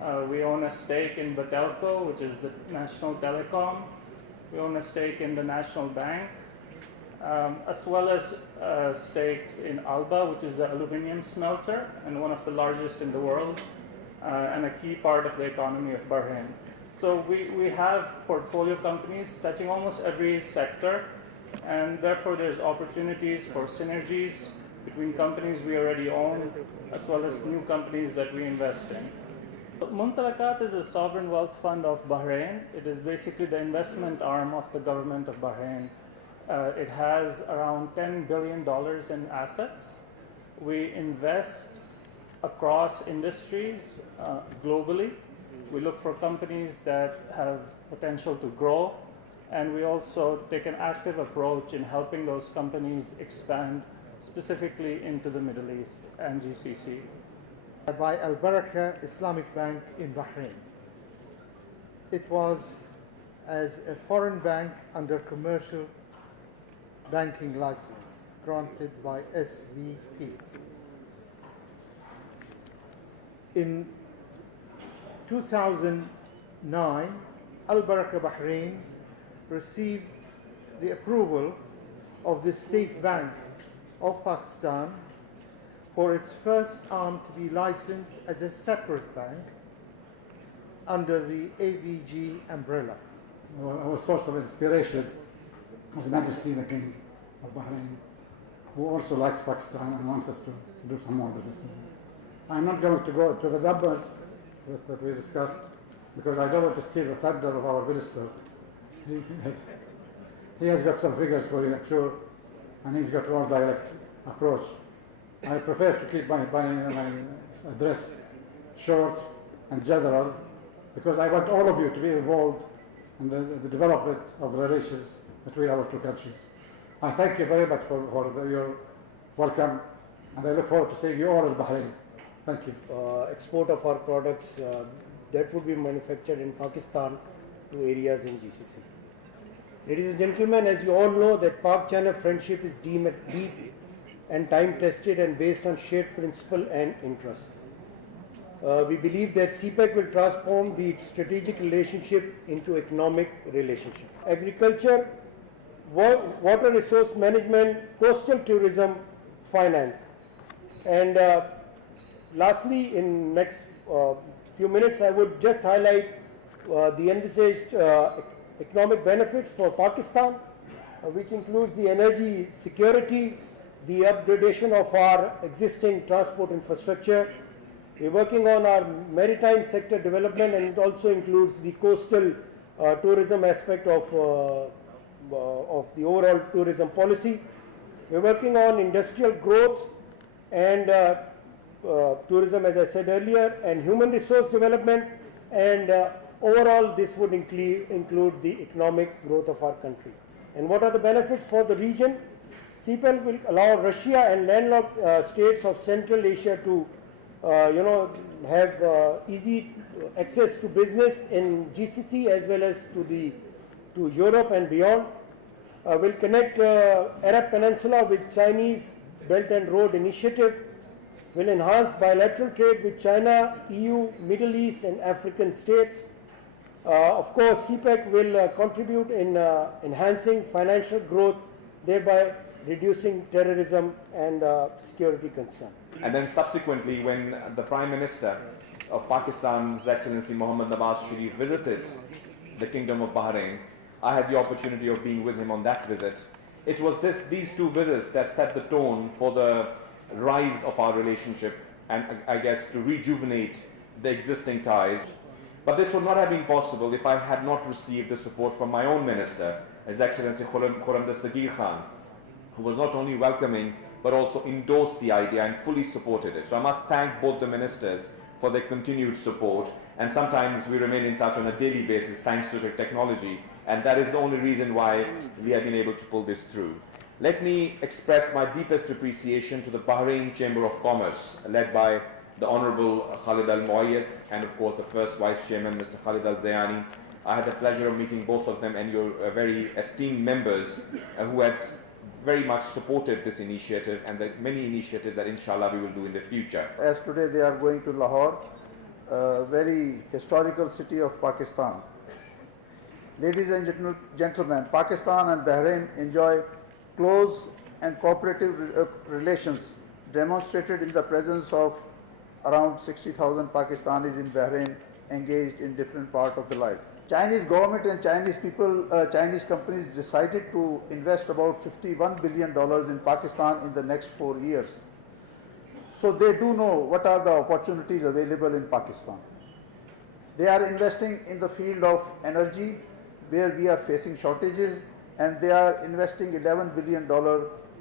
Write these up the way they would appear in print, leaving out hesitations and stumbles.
We own a stake in Batelco, which is the national telecom. We own a stake in the National Bank, as well as stakes in Alba, which is the aluminium smelter and one of the largest in the world, and a key part of the economy of Bahrain. So we have portfolio companies touching almost every sector, and therefore there's opportunities for synergies between companies we already own, as well as new companies that we invest in. Mumtalakat is a sovereign wealth fund of Bahrain. It is basically the investment arm of the government of Bahrain. It has around $10 billion in assets. We invest across industries globally. We look for companies that have potential to grow, and we also take an active approach in helping those companies expand specifically into the Middle East and GCC. By Al Barakah Islamic Bank in Bahrain. It was as a foreign bank under commercial banking license granted by SVP. In 2009, Al Barakah Bahrain received the approval of the State Bank of Pakistan for its first arm to be licensed as a separate bank under the ABG umbrella. Our source of inspiration was His Majesty the King of Bahrain, who also likes Pakistan and wants us to do some more business. I'm not going to go to the numbers that we discussed, because I don't want to steal the thunder of our minister. He has got some figures for you, I'm sure, and he's got a more direct approach. I prefer to keep my address short and general, because I want all of you to be involved in the development of relations between our two countries. I thank you very much for your welcome, and I look forward to seeing you all in Bahrain. Thank you. Export of our products that would be manufactured in Pakistan to areas in GCC. Ladies and gentlemen, as you all know, that Pak-China friendship is deep and time-tested and based on shared principle and interest. We believe that CPEC will transform the strategic relationship into economic relationship. Agriculture, water resource management, coastal tourism, finance. And lastly, in next few minutes, I would just highlight the envisaged economic benefits for Pakistan, which includes the energy security, the upgradation of our existing transport infrastructure. We're working on our maritime sector development, and it also includes the coastal tourism aspect of the overall tourism policy. We're working on industrial growth and tourism, as I said earlier, and human resource development, and overall this would include the economic growth of our country. And what are the benefits for the region? CPEC will allow Russia and landlocked states of Central Asia to have easy access to business in GCC as well as to Europe and beyond. Will connect Arab Peninsula with Chinese Belt and Road Initiative. Will enhance bilateral trade with China, EU, Middle East and African states. Of course, CPEC will contribute in enhancing financial growth, thereby reducing terrorism and security concern. And then subsequently, when the Prime Minister of Pakistan, His Excellency Mohammad Nawaz Sharif, visited the Kingdom of Bahrain, I had the opportunity of being with him on that visit. It was these two visits that set the tone for the rise of our relationship and, I guess, to rejuvenate the existing ties. But this would not have been possible if I had not received the support from my own minister, His Excellency Khurram Dastagir Khan, who was not only welcoming but also endorsed the idea and fully supported it. So I must thank both the ministers for their continued support, and sometimes we remain in touch on a daily basis thanks to the technology, and that is the only reason why we have been able to pull this through. Let me express my deepest appreciation to the Bahrain Chamber of Commerce, led by the Honorable Khalid Al Muayyad and of course the first Vice Chairman, Mr. Khalid Al Zayani. I had the pleasure of meeting both of them and your very esteemed members who had very much supported this initiative and the many initiatives that inshallah we will do in the future. As today they are going to Lahore very historical city of Pakistan. Ladies and gentlemen, Pakistan and Bahrain enjoy close and cooperative relations demonstrated in the presence of around 60,000 Pakistanis in Bahrain engaged in different parts of the life. Chinese government and Chinese people, Chinese companies decided to invest about $51 billion in Pakistan in the next 4 years. So they do know what are the opportunities available in Pakistan. They are investing in the field of energy, where we are facing shortages, and they are investing $11 billion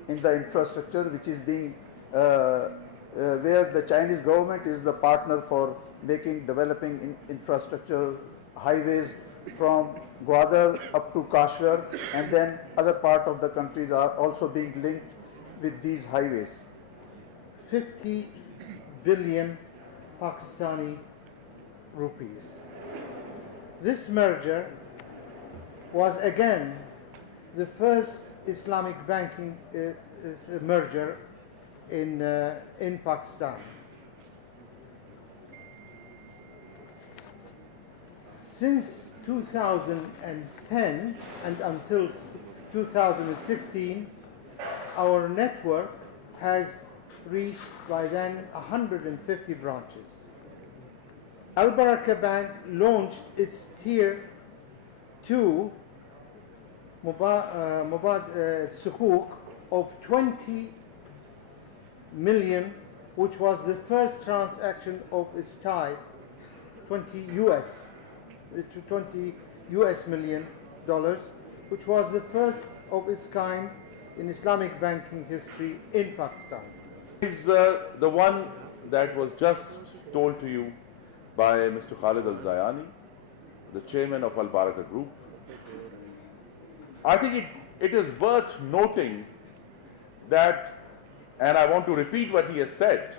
in the infrastructure, which is being, where the Chinese government is the partner for developing infrastructure, highways from Gwadar up to Kashgar, and then other parts of the countries are also being linked with these highways. 50 billion Pakistani rupees. This merger was again the first Islamic banking merger in Pakistan. Since 2010 and until 2016, our network has reached by then 150 branches. Al Baraka Bank launched its Tier 2 Sukuk of 20 million, which was the first transaction of its type, 20 US million dollars, which was the first of its kind in Islamic banking history in Pakistan. Is the one that was just told to you by Mr. Khalid Al-Zayani, the chairman of Al-Baraka Group. I think it is worth noting that, and I want to repeat what he has said,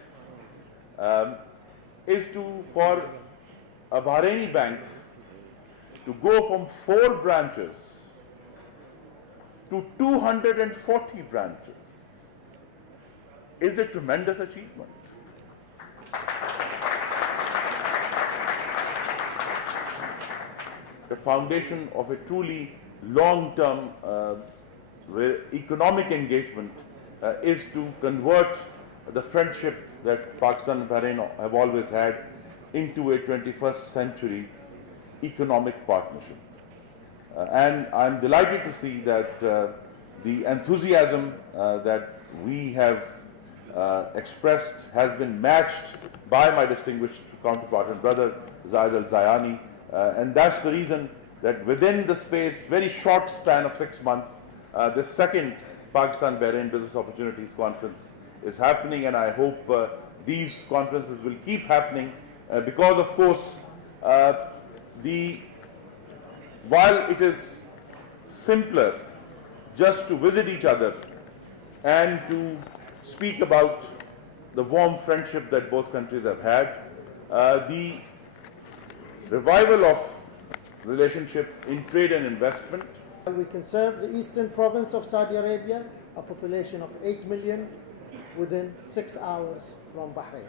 is for a Bahraini bank to go from 4 branches to 240 branches is a tremendous achievement. The foundation of a truly long-term economic engagement is to convert the friendship that Pakistan and Bahrain have always had into a 21st century economic partnership. And I'm delighted to see that the enthusiasm that we have expressed has been matched by my distinguished counterpart and brother Zaid Al-Zayani, and that's the reason that within the very short span of 6 months, the second Pakistan-Bahrain Business Opportunities Conference is happening, and I hope these conferences will keep happening because, of course, while it is simpler just to visit each other and to speak about the warm friendship that both countries have had, the revival of relationship in trade and investment. We can serve the eastern province of Saudi Arabia, a population of 8 million, within 6 hours from Bahrain.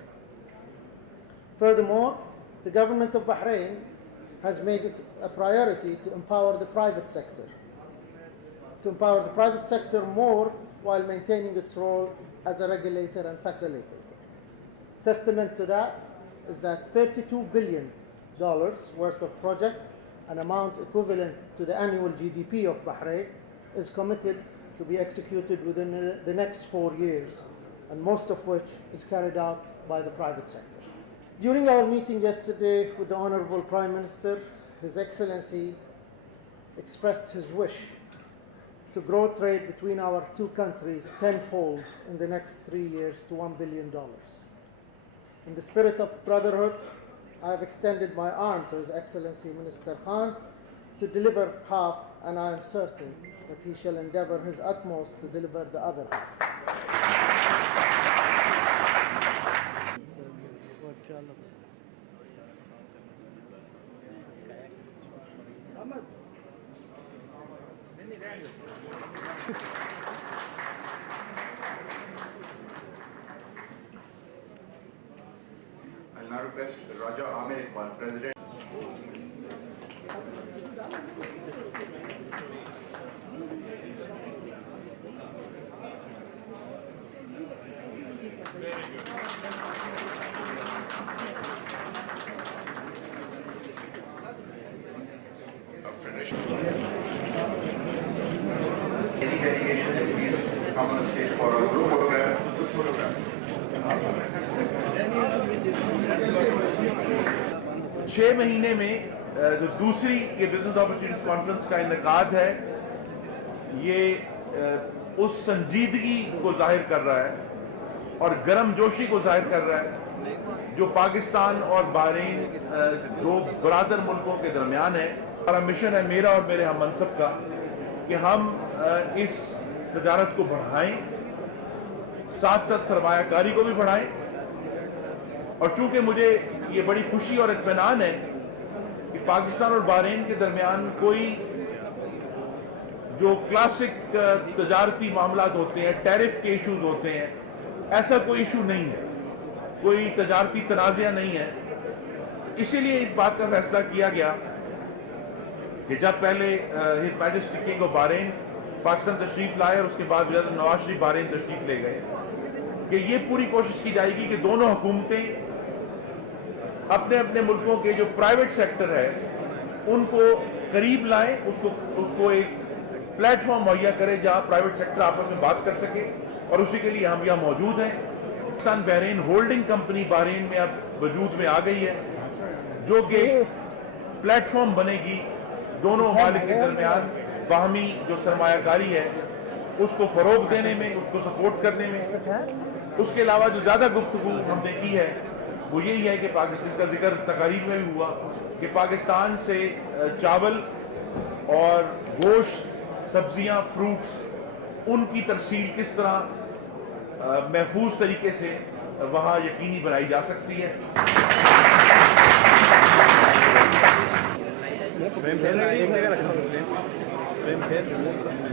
Furthermore, the government of Bahrain has made it a priority to empower the private sector. To empower the private sector more while maintaining its role as a regulator and facilitator. Testament to that is that $32 billion worth of project, an amount equivalent to the annual GDP of Bahrain, is committed to be executed within the next 4 years, and most of which is carried out by the private sector. During our meeting yesterday with the Honorable Prime Minister, His Excellency expressed his wish to grow trade between our 2 countries tenfold in the next 3 years to $1 billion. In the spirit of brotherhood, I have extended my arm to His Excellency Minister Khan to deliver half, and I am certain that he shall endeavor his utmost to deliver the other half. I'll now request Raja Amir Iqbal, President. Any delegation, please come on stage for a group photograph. छः महीने में जो दूसरी ये business opportunities conference का इनेकाद है, ये उस संजीदगी को जाहिर कर रहा है और गर्मजोशी को जाहिर कर रहा है जो पाकिस्तान और बहरीन दो बरादर मुल्कों के दरमियान है। हमारा मिशन है, मेरा और मेरे हम मनसब का, कि हम इस तजारत को बढ़ाएं, साथ साथ सरमायाकारी को भी बढ़ाएं। और चूंकि मुझे ये बड़ी खुशी और इत्मीनान है कि पाकिस्तान और बहरीन के दरमियान कोई जो क्लासिक तजारती मामलात होते हैं, टैरिफ के इश्यूज होते हैं, ऐसा कोई इशू नहीं है, कोई तजारती तनाज़ा नहीं है। इसीलिए इस बात का फैसला किया गया कि जब पहले his majesty king of Bahrain Pakistan तशरीफ लाए और उसके बाद नवाज शरीफ बहरीन तशरीफ ले गए, कि ये पूरी कोशिश की जाएगी कि दोनों हुकूमतें अपने अपने मुल्कों के जो प्राइवेट सेक्टर है उनको करीब लाएं, उसको एक प्लेटफॉर्म मुहैया करें जहां प्राइवेट सेक्टर आपस में बात कर सके, और उसी के लिए हम यहाँ मौजूद हैं। Pakistan Bahrain holding company Bahrain में अब वजूद में आ गई है, जो कि प्लेटफॉर्म बनेगी दोनों ममालिक के दरमियान बाहमी जो सरमायाकारी है उसको फरोग देने में, उसको सपोर्ट करने में। उसके अलावा जो ज़्यादा गुफ्तगू हमने की है वो यही है कि पाकिस्तान का जिक्र तकारीर में भी हुआ कि पाकिस्तान से चावल और गोश्त, सब्जियां, फ्रूट्स, उनकी तरसील किस तरह महफूज तरीके से वहाँ यकीनी बनाई जा सकती है।